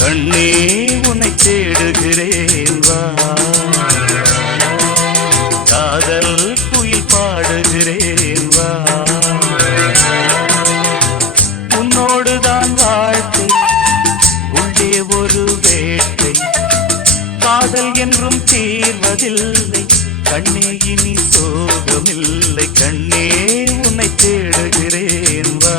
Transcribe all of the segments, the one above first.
கண்ணே உன்னை தேடுகிறேன் வா, காதல் குயில் பாடுகிறேன் வா, உன்னோடுதான் வாழ்க்கை உள்ளே ஒரு வேட்டை, காதல் என்றும் தீர்வதில்லை கண்ணே இனி சோகமில்லை, கண்ணே உன்னை தேடுகிறேன் வா,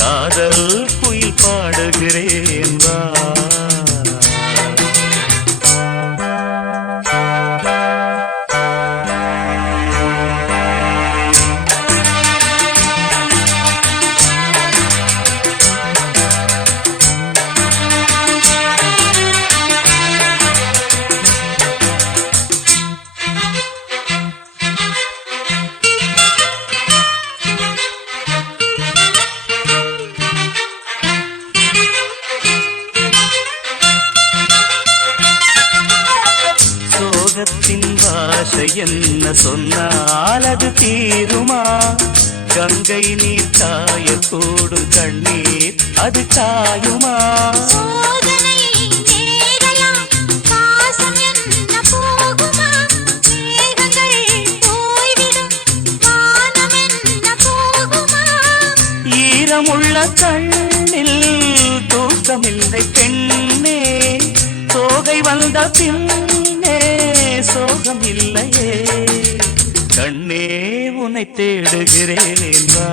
காதல் குயில் பாடுகிறேன் வா. சோகத்தின் பாஷை என்ன சொன்னால் அது தீருமா, கங்கை நீர் காயக்கூடும் கண்ணீர் அது காயுமா, ஈரமுள்ள கண்ணில் தூக்கமில்லை பெண்ணே, சோகை வந்த பின்னே சோகம் இல்லையே, கண்ணே உன்னை தேடுகிறேன் வா.